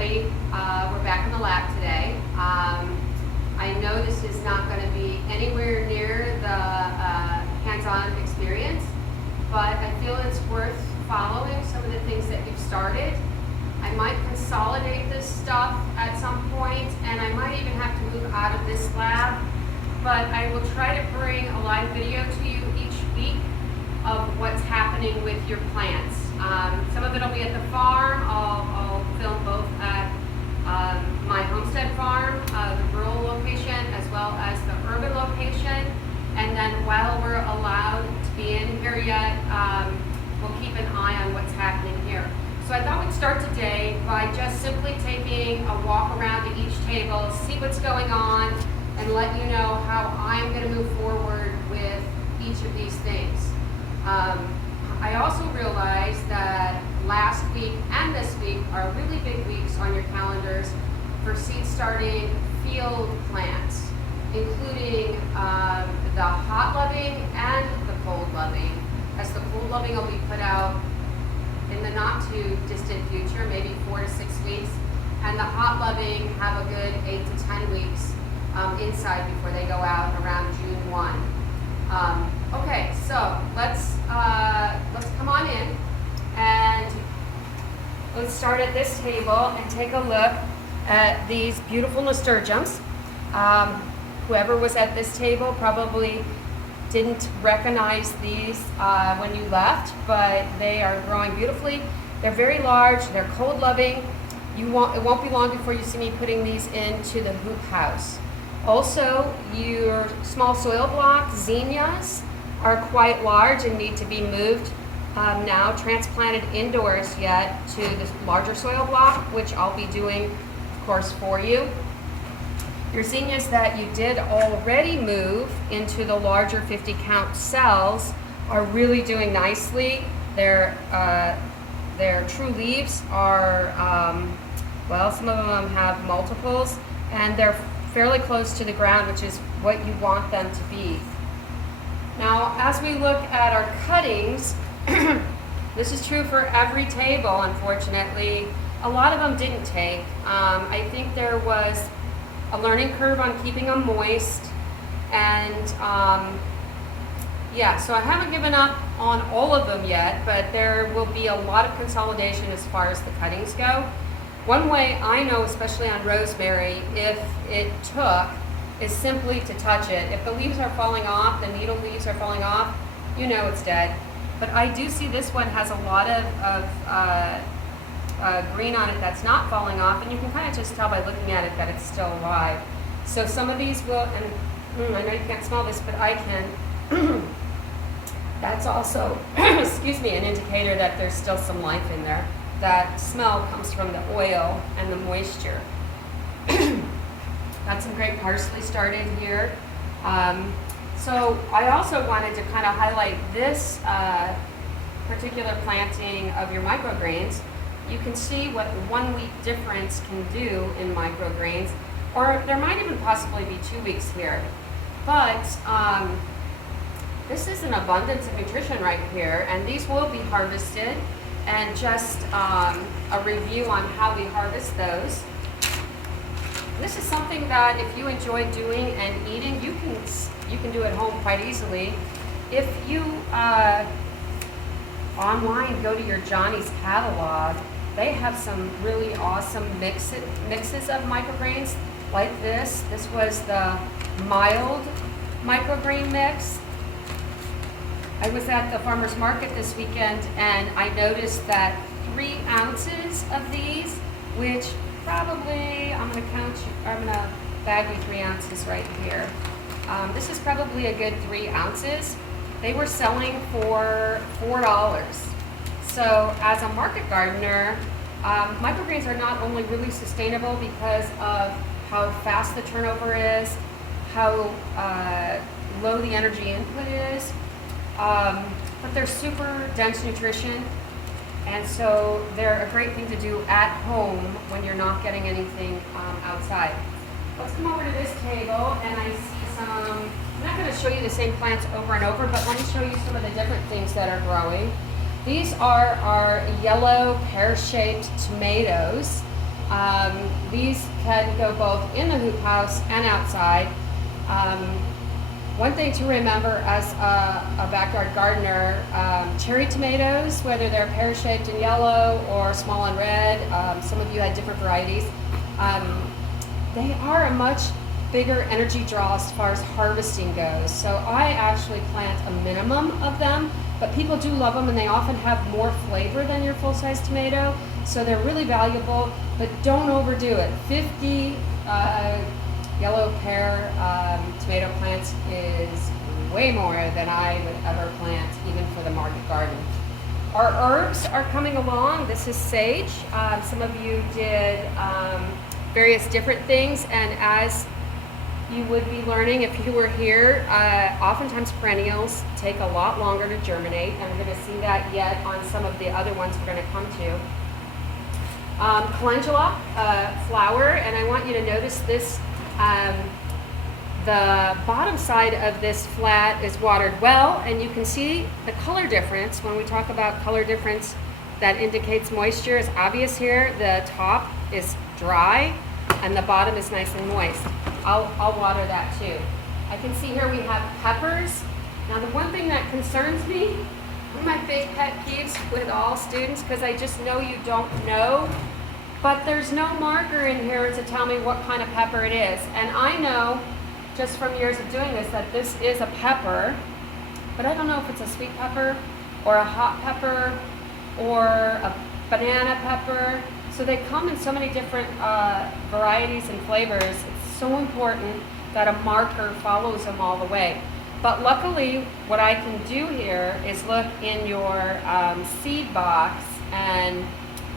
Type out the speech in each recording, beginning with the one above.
everybody. We're back in the lab today. I know this is not going to be anywhere near the hands-on experience, but I feel it's worth following some of the things that you've started. I might consolidate this stuff at some point, and I might even have to move out of this lab, but I will try to bring a live video to you each week of what's happening with your plants. Some of it will be at the farm. I'll film both at my homestead farm, the rural location, as well as the urban location. And then while we're allowed to be in here yet, we'll keep an eye on what's happening here. So I thought we'd start today by just simply taking a walk around to each table, see what's going on, and let you know how I'm going to move forward with each of these things. I also realized that last week and this week are really big weeks on your calendars for seed starting field plants, including the hot loving and the cold loving, as the cold loving will be put out in the not too distant future, maybe 4 to 6 weeks, and the hot loving have a good 8 to 10 weeks inside before they go out around June 1. Okay, so let's come on in and let's start at this table and take a look at these beautiful nasturtiums. Whoever was at this table probably didn't recognize these when you left, but they are growing beautifully. They're very large, they're cold loving. It won't be long before you see me putting these into the hoop house. Also, your small soil block zinnias are quite large and need to be moved now, transplanted indoors yet to this larger soil block, which I'll be doing, of course, for you. Your zinnias that you did already move into the larger 50 count cells are really doing nicely. Their true leaves are, well, some of them have multiples, and they're fairly close to the ground, which is what you want them to be. Now, as we look at our cuttings, this is true for every table, unfortunately. A lot of them didn't take. I think there was a learning curve on keeping them moist, and yeah, so I haven't given up on all of them yet, but there will be a lot of consolidation as far as the cuttings go. One way I know, especially on rosemary, if it took, is simply to touch it. If the leaves are falling off, the needle leaves are falling off, you know it's dead. But I do see this one has a lot of green on it that's not falling off, and you can kind of just tell by looking at it that it's still alive. So some of these will, and I know you can't smell this, but I can. That's also, excuse me, an indicator that there's still some life in there. That smell comes from the oil and the moisture. Got some great parsley started here. So I also wanted to kind of highlight this particular planting of your microgreens. You can see what the 1 week difference can do in microgreens, or there might even possibly be 2 weeks here. But this is an abundance of nutrition right here, and these will be harvested, and just a review on how we harvest those. This is something that if you enjoy doing and eating, you can do at home quite easily. If you online go to your Johnny's catalog, they have some really awesome mixes of microgreens like this. This was the mild microgreen mix. I was at the farmer's market this weekend, and I noticed that 3 ounces of these, which probably, I'm gonna bag you 3 ounces right here. This is probably a good 3 ounces. They were selling for $4. So as a market gardener, microgreens are not only really sustainable because of how fast the turnover is, how low the energy input is, but they're super dense nutrition, and so they're a great thing to do at home when you're not getting anything outside. Let's come over to this table, and I see some, I'm not going to show you the same plants over and over, but let me show you some of the different things that are growing. These are our yellow pear-shaped tomatoes, These can go both in the hoop house and outside. One thing to remember as a backyard gardener, cherry tomatoes, whether they're pear-shaped and yellow or small and red, some of you had different varieties, they are a much bigger energy draw as far as harvesting goes. So I actually plant a minimum of them, but people do love them and they often have more flavor than your full-size tomato. So they're really valuable, but don't overdo it. 50 yellow pear tomato plants is way more than I would ever plant, even for the market garden. Our herbs are coming along. This is sage. Some of you did various different things, and as you would be learning if you were here, oftentimes perennials take a lot longer to germinate, and we're going to see that yet on some of the other ones we're going to come to. Calendula flower, and I want you to notice this. The bottom side of this flat is watered well, and you can see the color difference. When we talk about color difference that indicates moisture is obvious here. The top is dry and the bottom is nice and moist. I'll water that too. I can see here we have peppers. Now the one thing that concerns me, one of my big pet peeves with all students, because I just know you don't know, but there's no marker in here to tell me what kind of pepper it is. And I know just from years of doing this that this is a pepper, but I don't know if it's a sweet pepper or a hot pepper or a banana pepper. So they come in so many different varieties and flavors. It's so important that a marker follows them all the way. But luckily, what I can do here is look in your seed box and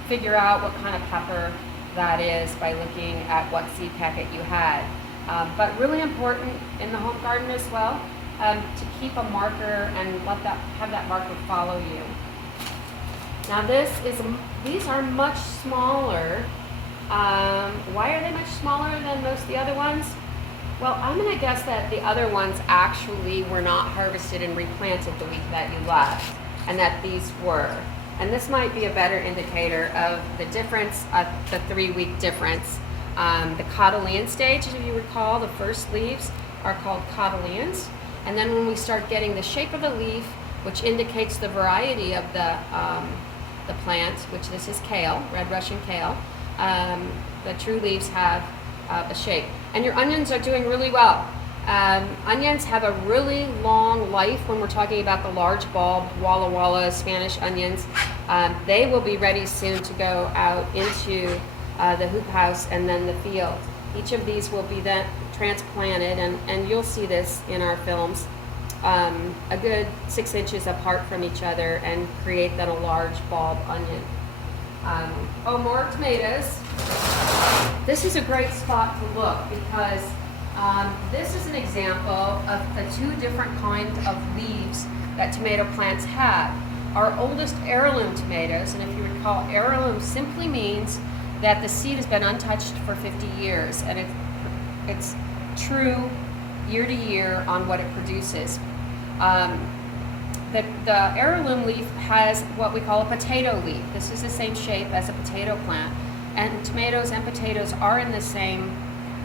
figure out what kind of pepper that is by looking at what seed packet you had. But really important in the home garden as well, to keep a marker and have that marker follow you. Now these are much smaller. Why are they much smaller than most of the other ones? Well, I'm going to guess that the other ones actually were not harvested and replanted the week that you left, and that these were. And this might be a better indicator of the difference, the 3-week difference. The cotyledon stage, if you recall, the first leaves are called cotyledons. And then when we start getting the shape of the leaf, which indicates the variety of the plant, which this is kale, red Russian kale, the true leaves have a shape. And your onions are doing really well. Onions have a really long life when we're talking about the large bulb, Walla Walla Spanish onions. They will be ready soon to go out into the hoop house and then the field. Each of these will be then transplanted, and you'll see this in our films, a good 6 inches apart from each other and create then a large bulb onion. More tomatoes. This is a great spot to look because this is an example of the 2 different kinds of leaves that tomato plants have. Our oldest heirloom tomatoes, and if you recall, heirloom simply means that the seed has been untouched for 50 years, and it's true year to year on what it produces. The heirloom leaf has what we call a potato leaf. This is the same shape as a potato plant, and tomatoes and potatoes are in the same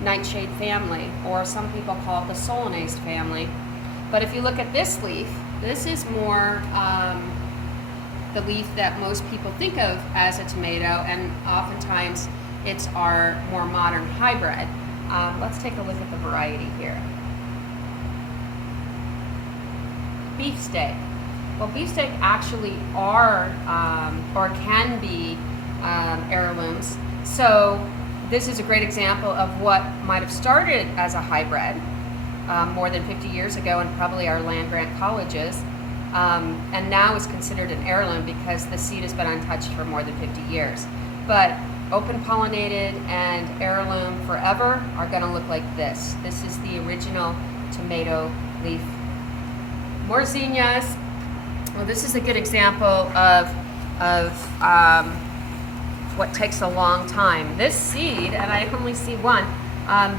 nightshade family, or some people call it the solanacea family. But if you look at this leaf, this is more the leaf that most people think of as a tomato, and oftentimes it's our more modern hybrid. Let's take a look at the variety here. Beefsteak. Well, beefsteak actually are or can be heirlooms. So this is a great example of what might have started as a hybrid more than 50 years ago in probably our land-grant colleges, and now is considered an heirloom because the seed has been untouched for more than 50 years. But open pollinated and heirloom forever are going to look like this. This is the original tomato leaf. More zinnias. Well, this is a good example of what takes a long time. This seed, and I only see one,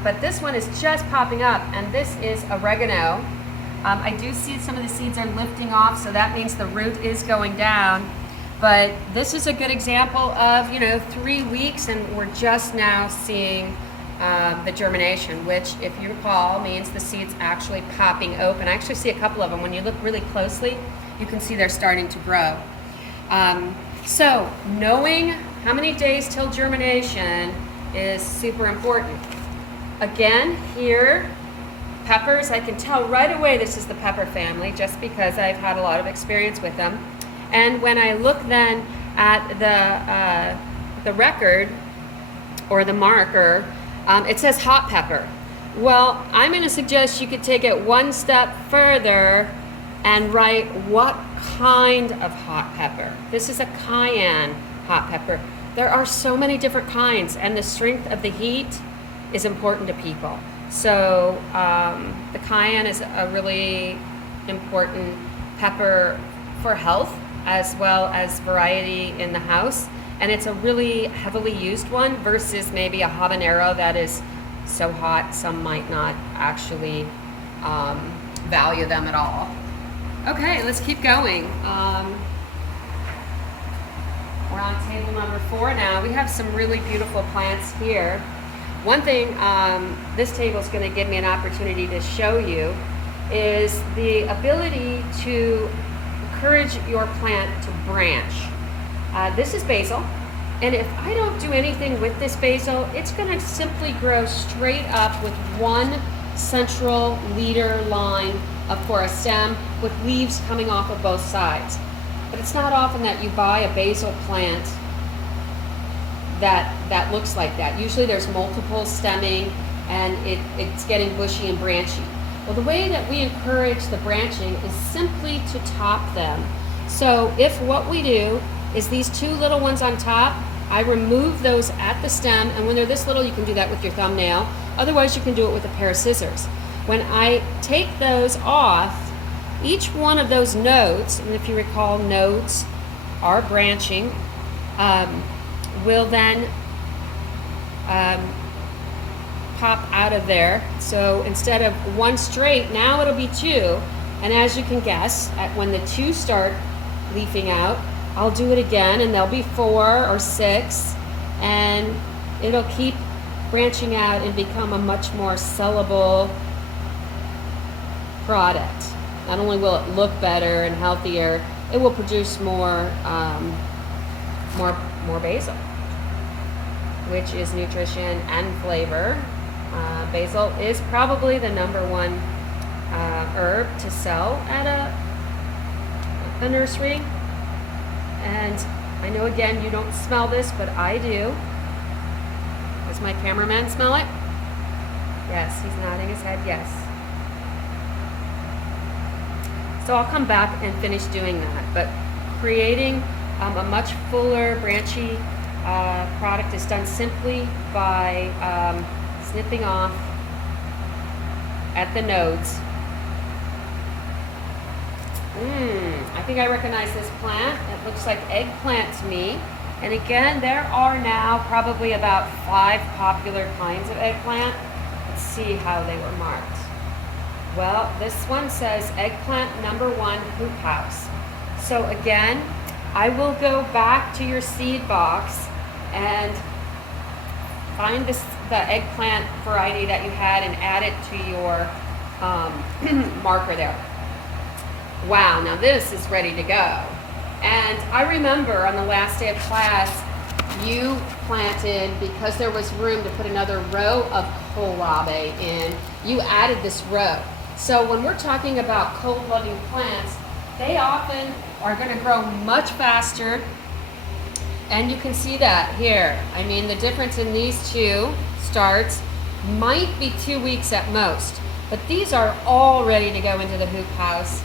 but this one is just popping up, and this is oregano. I do see some of the seeds are lifting off, so that means the root is going down. But this is a good example of, 3 weeks, and we're just now seeing the germination, which, if you recall, means the seeds actually popping open. I actually see a couple of them. When you look really closely, you can see they're starting to grow. So knowing how many days till germination is super important. Again, here, peppers, I can tell right away this is the pepper family just because I've had a lot of experience with them. And when I look then at the record or the marker, it says hot pepper. Well, I'm going to suggest you could take it one step further and write what kind of hot pepper. This is a cayenne hot pepper. There are so many different kinds, and the strength of the heat is important to people. So the cayenne is a really important pepper for health as well as variety in the house. And it's a really heavily used one versus maybe a habanero that is so hot some might not actually value them at all. Okay, let's keep going. We're on table number 4 now. We have some really beautiful plants here. One thing this table is going to give me an opportunity to show you is the ability to encourage your plant to branch. This is basil, and if I don't do anything with this basil, it's going to simply grow straight up with one central leader line for a stem with leaves coming off of both sides. But it's not often that you buy a basil plant that looks like that. Usually there's multiple stemming and it's getting bushy and branchy. Well, the way that we encourage the branching is simply to top them. So if what we do is these 2 little ones on top, I remove those at the stem, and when they're this little, you can do that with your thumbnail. Otherwise, you can do it with a pair of scissors. When I take those off, each one of those nodes, and if you recall, nodes are branching, will then pop out of there. So instead of one straight, now it'll be 2. And as you can guess, when the 2 start leafing out, I'll do it again, and there'll be 4 or 6, and it'll keep branching out and become a much more sellable product. Not only will it look better and healthier, it will produce more basil, which is nutrition and flavor. Basil is probably the number 1 herb to sell at a nursery. And I know, again, you don't smell this, but I do. Does my cameraman smell it? Yes, he's nodding his head, yes. So I'll come back and finish doing that. But creating a much fuller, branchy product is done simply by snipping off at the nodes. I think I recognize this plant. It looks like eggplant to me. And again, there are now probably about 5 popular kinds of eggplant. Let's see how they were marked. Well, this one says eggplant number 1 hoop house. So again, I will go back to your seed box and find the eggplant variety that you had and add it to your marker there. Wow, now this is ready to go. And I remember on the last day of class, you planted, because there was room to put another row of kohlrabi in, you added this row. So when we're talking about cold-loving plants, they often are going to grow much faster. And you can see that here. I mean, the difference in these 2 starts might be 2 weeks at most. But these are all ready to go into the hoop house.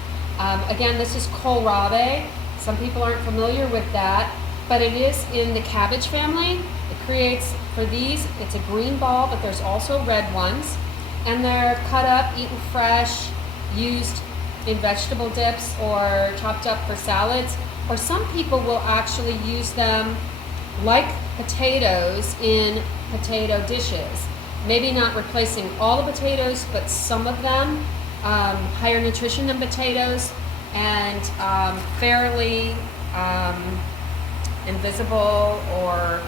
Again, this is kohlrabi. Some people aren't familiar with that, but it is in the cabbage family. It creates, for these, it's a green ball, but there's also red ones. And they're cut up, eaten fresh, used in vegetable dips or chopped up for salads. Or some people will actually use them like potatoes in potato dishes. Maybe not replacing all the potatoes, but some of them. Higher nutrition than potatoes, and fairly invisible or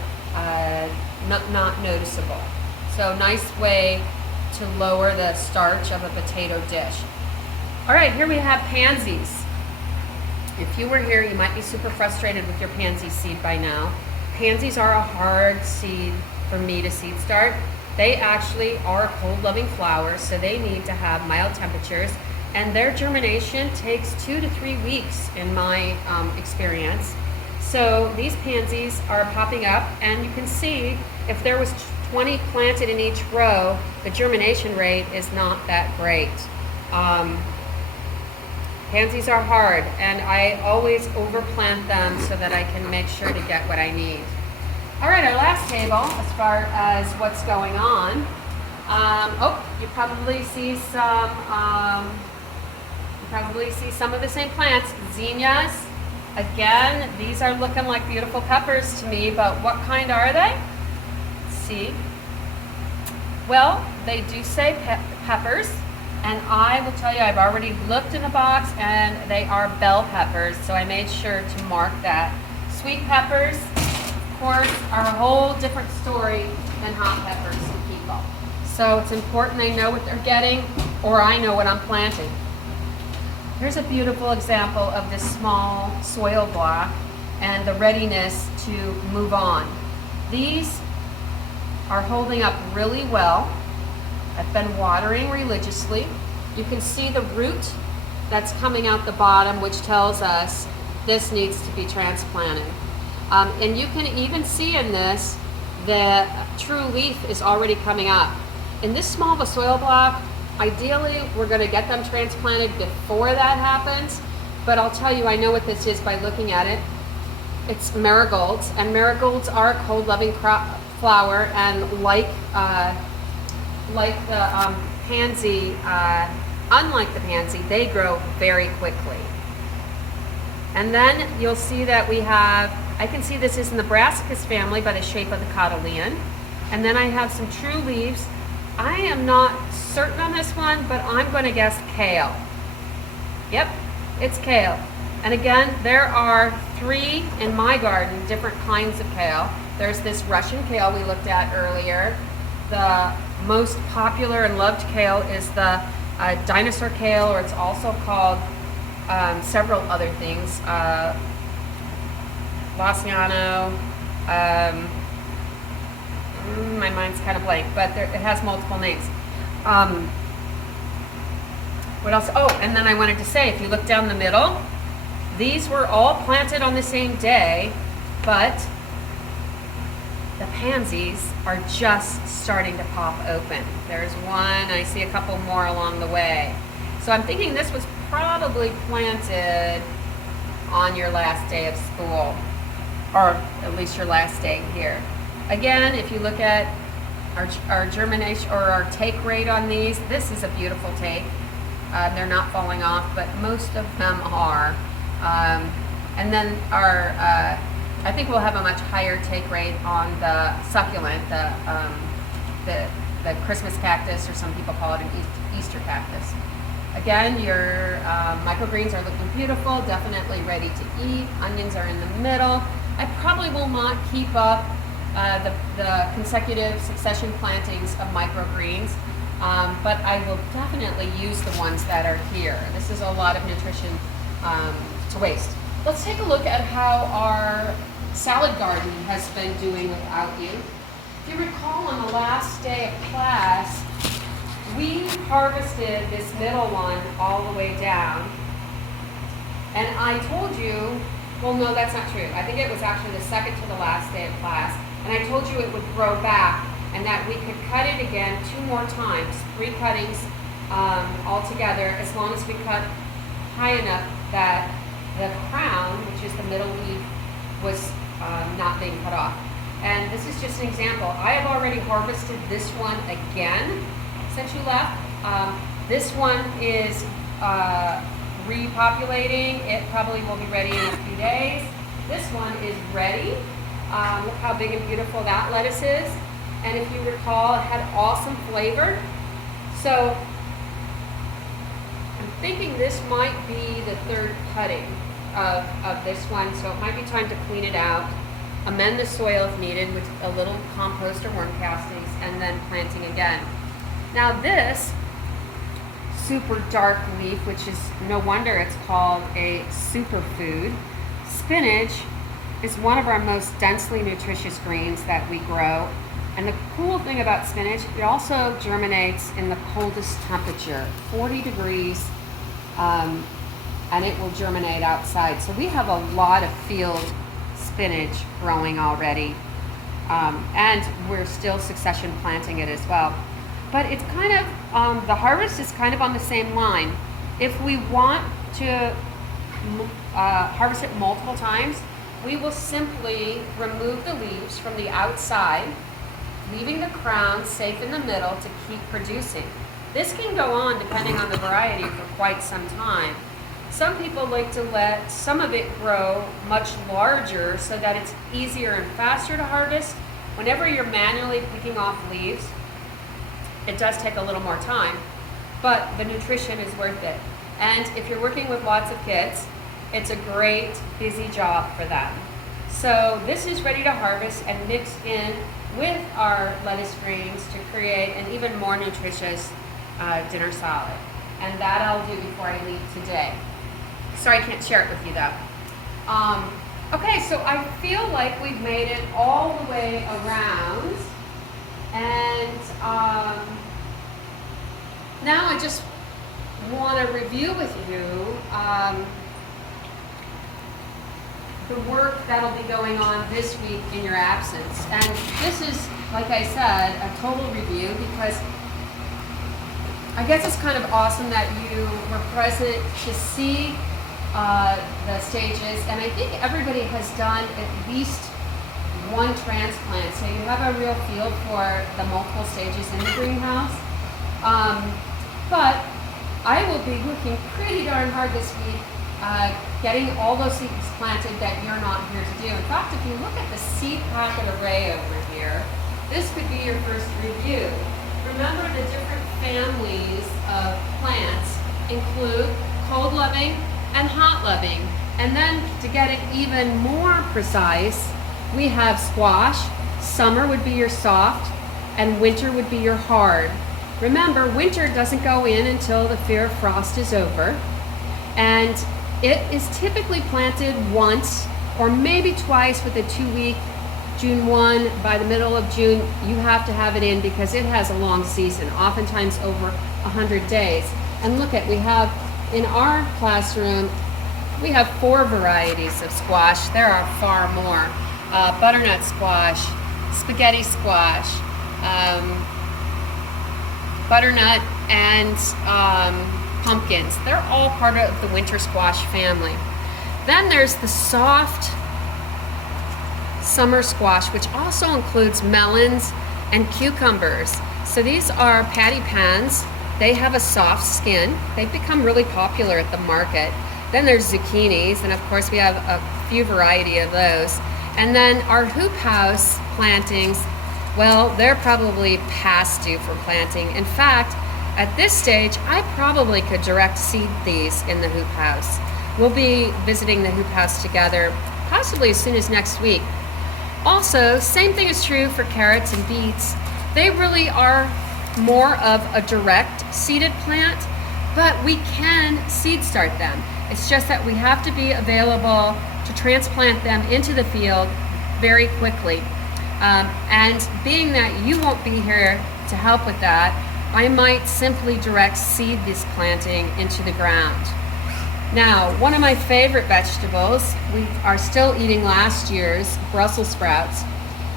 not noticeable. So nice way to lower the starch of a potato dish. All right, here we have pansies. If you were here, you might be super frustrated with your pansy seed by now. Pansies are a hard seed for me to seed start. They actually are cold-loving flowers, so they need to have mild temperatures, and their germination takes 2 to 3 weeks in my experience. So these pansies are popping up, and you can see if there was 20 planted in each row, the germination rate is not that great. Pansies are hard, and I always overplant them so that I can make sure to get what I need. All right, our last table, as far as what's going on. You probably see some of the same plants. Zinnias. Again, these are looking like beautiful peppers to me, but what kind are they? Let's see. Well, they do say peppers. And I will tell you, I've already looked in the box, and they are bell peppers, so I made sure to mark that. Sweet peppers, of course, are a whole different story than hot peppers to people. So it's important they know what they're getting, or I know what I'm planting. Here's a beautiful example of this small soil block and the readiness to move on. These are holding up really well. I've been watering religiously. You can see the root that's coming out the bottom, which tells us this needs to be transplanted. And you can even see in this, the true leaf is already coming up. In this small of a soil block, ideally we're gonna get them transplanted before that happens, but I'll tell you, I know what this is by looking at it. It's marigolds, and marigolds are a cold-loving flower, and like the pansy, unlike the pansy, they grow very quickly. And then you'll see that we have, I can see this is in the brassicas family by the shape of the cotyledon. And then I have some true leaves. I am not certain on this one, but I'm going to guess kale. Yep, it's kale. And again, there are 3 in my garden, different kinds of kale. There's this Russian kale we looked at earlier. The most popular and loved kale is the dinosaur kale, or it's also called several other things. Lasiano, my mind's kind of blank, but it has multiple names. What else? Oh, and then I wanted to say, if you look down the middle, these were all planted on the same day, but the pansies are just starting to pop open. There's one, I see a couple more along the way. So I'm thinking this was probably planted on your last day of school, or at least your last day here. Again, if you look at our germination or our take rate on these, this is a beautiful take. They're not falling off, but most of them are. And then our I think we'll have a much higher take rate on the succulent, the Christmas cactus, or some people call it an Easter cactus. Again, your microgreens are looking beautiful, definitely ready to eat. Onions are in the middle. I probably will not keep up the consecutive succession plantings of microgreens, but I will definitely use the ones that are here. This is a lot of nutrition to waste. Let's take a look at how our salad garden has been doing without you. If you recall, on the last day of class, we harvested this middle one all the way down. And I told you, well, no, that's not true. I think it was actually the second to the last day of class. And I told you it would grow back and that we could cut it again 2 more times, 3 cuttings altogether, as long as we cut high enough that the crown, which is the middle leaf, was not being cut off. And this is just an example. I have already harvested this one again since you left. This one is repopulating. It probably will be ready in a few days. This one is ready. Look how big and beautiful that lettuce is. And if you recall, it had awesome flavor. So I'm thinking this might be the 3rd cutting of this one, so it might be time to clean it out. amend the soil if needed with a little compost or worm castings, and then planting again. Now this super dark leaf, which is no wonder it's called a superfood, spinach is one of our most densely nutritious greens that we grow. And the cool thing about spinach, it also germinates in the coldest temperature, 40 degrees, and it will germinate outside. So we have a lot of field spinach growing already, and we're still succession planting it as well. But it's kind of, the harvest is kind of on the same line. If we want to harvest it multiple times, we will simply remove the leaves from the outside, leaving the crown safe in the middle to keep producing. This can go on, depending on the variety, for quite some time. Some people like to let some of it grow much larger so that it's easier and faster to harvest. Whenever you're manually picking off leaves, it does take a little more time, but the nutrition is worth it. And if you're working with lots of kids, it's a great, busy job for them. So this is ready to harvest and mix in with our lettuce greens to create an even more nutritious dinner salad. And that I'll do before I leave today. Sorry I can't share it with you though. Okay, so I feel like we've made it all the way around. And now I just want to review with you the work that'll be going on this week in your absence. And this is, like I said, a total review because I guess it's kind of awesome that you were present to see the stages. And I think everybody has done at least one transplant, so you have a real feel for the multiple stages in the greenhouse. But I will be working pretty darn hard this week getting all those seeds planted that you're not here to do. In fact, if you look at the seed packet array over here, this could be your first review. Remember, the different families of plants include cold-loving and hot-loving. And then to get it even more precise, we have squash. Summer would be your soft, and winter would be your hard. Remember, winter doesn't go in until the fear of frost is over, and it is typically planted once or maybe twice with a 2-week June 1. By the middle of June, you have to have it in because it has a long season, oftentimes over 100 days. And look at, we have in our classroom, we have 4 varieties of squash. There are far more. Butternut squash, spaghetti squash, butternut, and pumpkins. They're all part of the winter squash family. Then there's the soft summer squash, which also includes melons and cucumbers. So these are patty pans. They have a soft skin. They've become really popular at the market. Then there's zucchinis, and of course we have a few variety of those. And then our hoop house plantings, well, they're probably past due for planting. In fact, at this stage, I probably could direct seed these in the hoop house. We'll be visiting the hoop house together, possibly as soon as next week. Also, same thing is true for carrots and beets. They really are more of a direct seeded plant, but we can seed start them. It's just that we have to be available to transplant them into the field very quickly. And being that you won't be here to help with that, I might simply direct seed this planting into the ground. Now, one of my favorite vegetables, we are still eating last year's Brussels sprouts.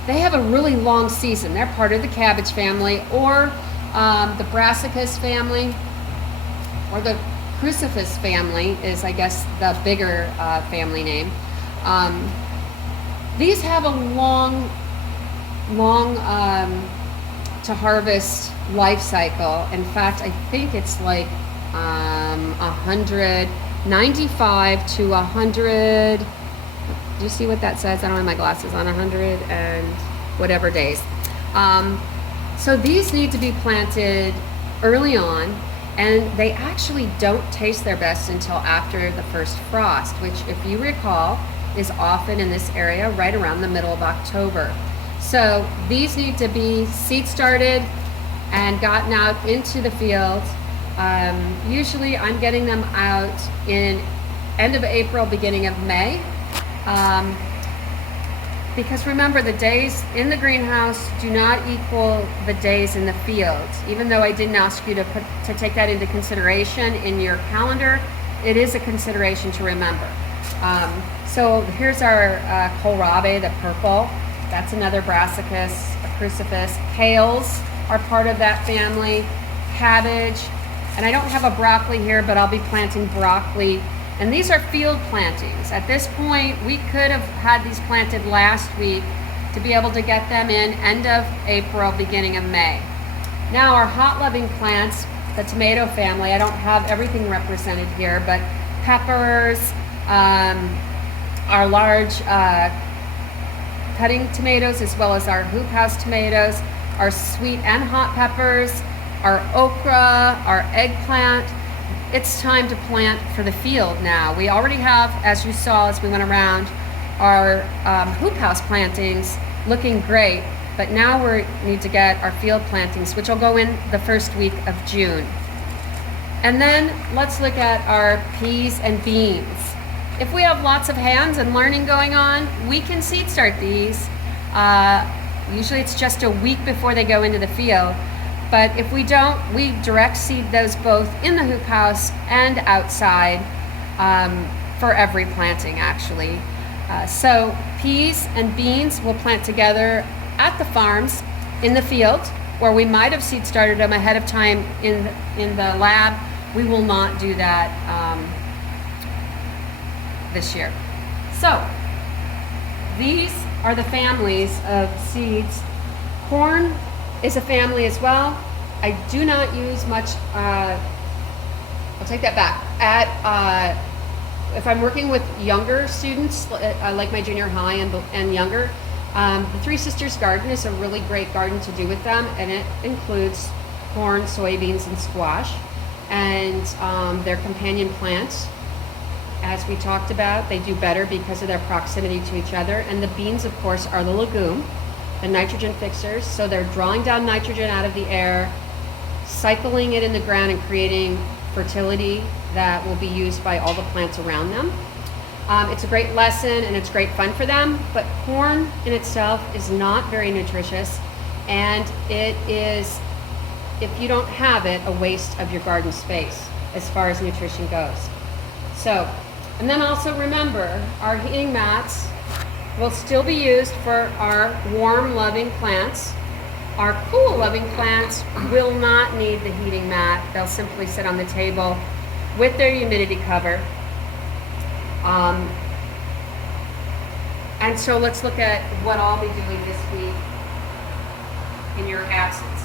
They have a really long season. They're part of the cabbage family, or the brassicas family, or the crucifix family is, I guess, the bigger family name. These have a long to harvest life cycle. In fact, I think it's like 195 to 100. Do you see what that says? I don't have my glasses on. 100 and whatever days. So these need to be planted early on, and they actually don't taste their best until after the first frost, which, if you recall, is often in this area right around the middle of October. So these need to be seed started and gotten out into the field. Usually I'm getting them out in end of April, beginning of May. Because remember, the days in the greenhouse do not equal the days in the field. Even though I didn't ask you to take that into consideration in your calendar, it is a consideration to remember. So here's our kohlrabi, the purple. That's another brassicas, a crucifix. Kales are part of that family. Cabbage. And I don't have a broccoli here, but I'll be planting broccoli. And these are field plantings. At this point, we could have had these planted last week to be able to get them in end of April, beginning of May. Now our hot loving plants, the tomato family, I don't have everything represented here, but peppers, our large cutting tomatoes, as well as our hoop house tomatoes, our sweet and hot peppers, our okra, our eggplant. It's time to plant for the field now. We already have, as you saw as we went around, our hoop house plantings looking great, but now we need to get our field plantings, which will go in the first week of June. And then let's look at our peas and beans. If we have lots of hands and learning going on, we can seed start these. Usually it's just a week before they go into the field. But if we don't, we direct seed those both in the hoop house and outside for every planting, actually. So peas and beans we'll plant together at the farms in the field, where we might have seed started them ahead of time in the lab. We will not do that this year. So these are the families of seeds. Corn is a family as well. I do not use much, I'll take that back. If I'm working with younger students, like my junior high and younger, the Three Sisters Garden is a really great garden to do with them, and it includes corn, soybeans, and squash, and their companion plants. As we talked about, they do better because of their proximity to each other, and the beans, of course, are the legume, the nitrogen fixers, so they're drawing down nitrogen out of the air, cycling it in the ground and creating fertility that will be used by all the plants around them. It's a great lesson and it's great fun for them, but corn in itself is not very nutritious, and it is, if you don't have it, a waste of your garden space as far as nutrition goes. So, and then also remember, our heating mats will still be used for our warm loving plants. Our cool loving plants will not need the heating mat. They'll simply sit on the table with their humidity cover. And so let's look at what I'll be doing this week in your absence.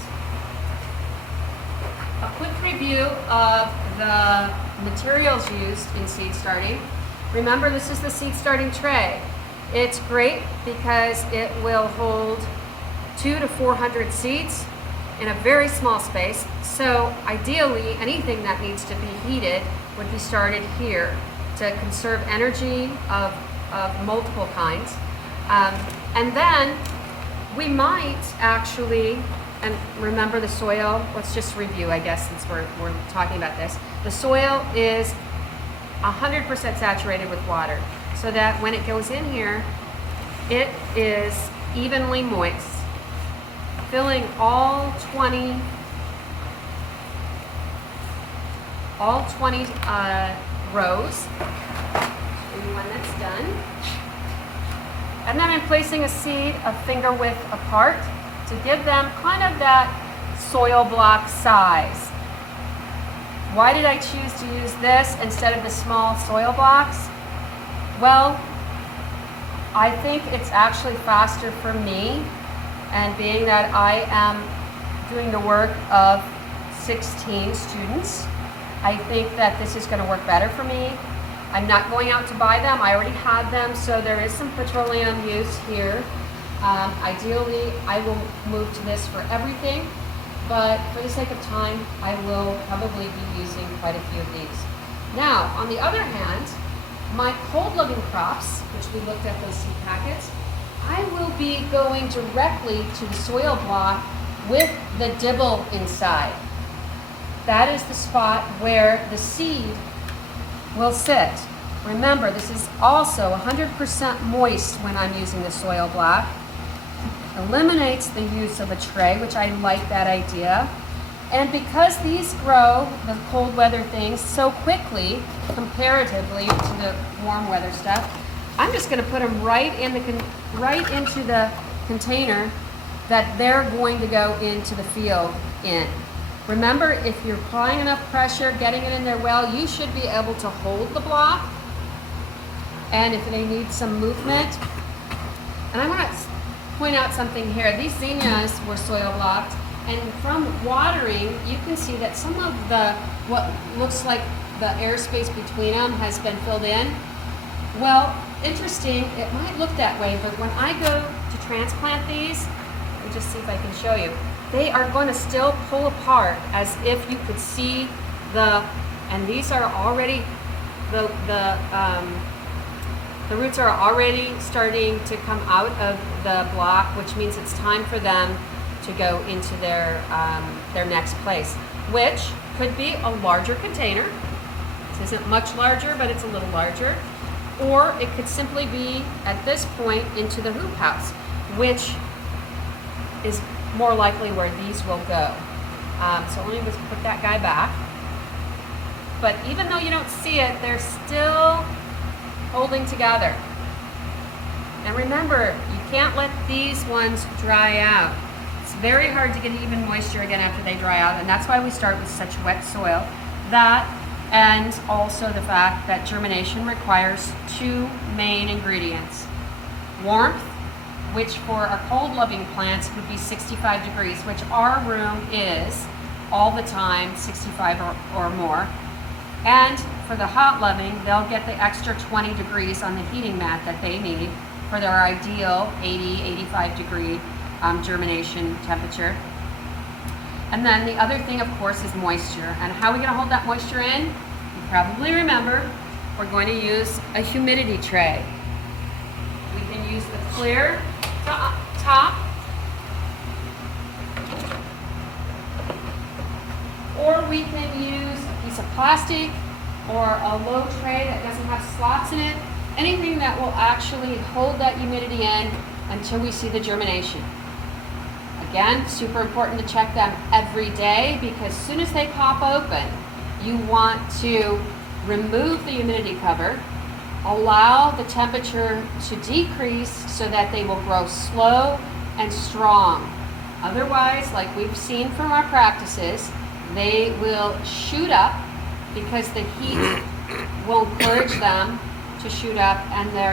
A quick review of the materials used in seed starting. Remember, this is the seed starting tray. It's great because it will hold 200 to 400 seeds in a very small space. So ideally, anything that needs to be heated would be started here to conserve energy of multiple kinds. And then we might actually, and remember the soil, let's just review, I guess, since we're talking about this. The soil is 100% saturated with water, so that when it goes in here, it is evenly moist, filling all 20 rows. And when that's done, and then I'm placing a seed a finger width apart to give them kind of that soil block size. Why did I choose to use this instead of the small soil blocks? Well, I think it's actually faster for me, and being that I am doing the work of 16 students, I think that this is going to work better for me. I'm not going out to buy them. I already had them, so there is some petroleum use here. Ideally, I will move to this for everything, but for the sake of time, I will probably be using quite a few of these. Now, on the other hand, my cold loving crops, which we looked at those seed packets, I will be going directly to the soil block with the dibble inside. That is the spot where the seed will sit. Remember, this is also 100% moist when I'm using the soil block. Eliminates the use of a tray, which I like that idea. And because these grow, the cold weather things, so quickly comparatively to the warm weather stuff, I'm just going to put them right into the container that they're going to go into the field in. Remember, if you're applying enough pressure, getting it in there well, you should be able to hold the block. And if they need some movement, and I want to point out something here. These zinnias were soil blocked, and from watering, you can see that some of what looks like the airspace between them has been filled in. Well, interesting, it might look that way, but when I go to transplant these, let me just see if I can show you, they are going to still pull apart as if you could see and these are already, the roots are already starting to come out of the block, which means it's time for them to go into their next place, which could be a larger container. This isn't much larger, but it's a little larger. Or it could simply be, at this point, into the hoop house, which is more likely where these will go. So let me just put that guy back. But even though you don't see it, they're still holding together. And remember, you can't let these ones dry out. It's very hard to get even moisture again after they dry out, and that's why we start with such wet soil. That, and also the fact that germination requires two main ingredients. Warmth, which for our cold-loving plants would be 65 degrees, which our room is all the time, 65 or more. And for the hot-loving, they'll get the extra 20 degrees on the heating mat that they need for their ideal 80, 85 degree germination temperature. And then the other thing, of course, is moisture. And how are we going to hold that moisture in? You probably remember, we're going to use a humidity tray. We can use the clear top, or we can use a piece of plastic or a low tray that doesn't have slots in it. Anything that will actually hold that humidity in until we see the germination. Again, super important to check them every day, because as soon as they pop open, you want to remove the humidity cover, allow the temperature to decrease so that they will grow slow and strong. Otherwise, like we've seen from our practices, they will shoot up because the heat will encourage them to shoot up, and their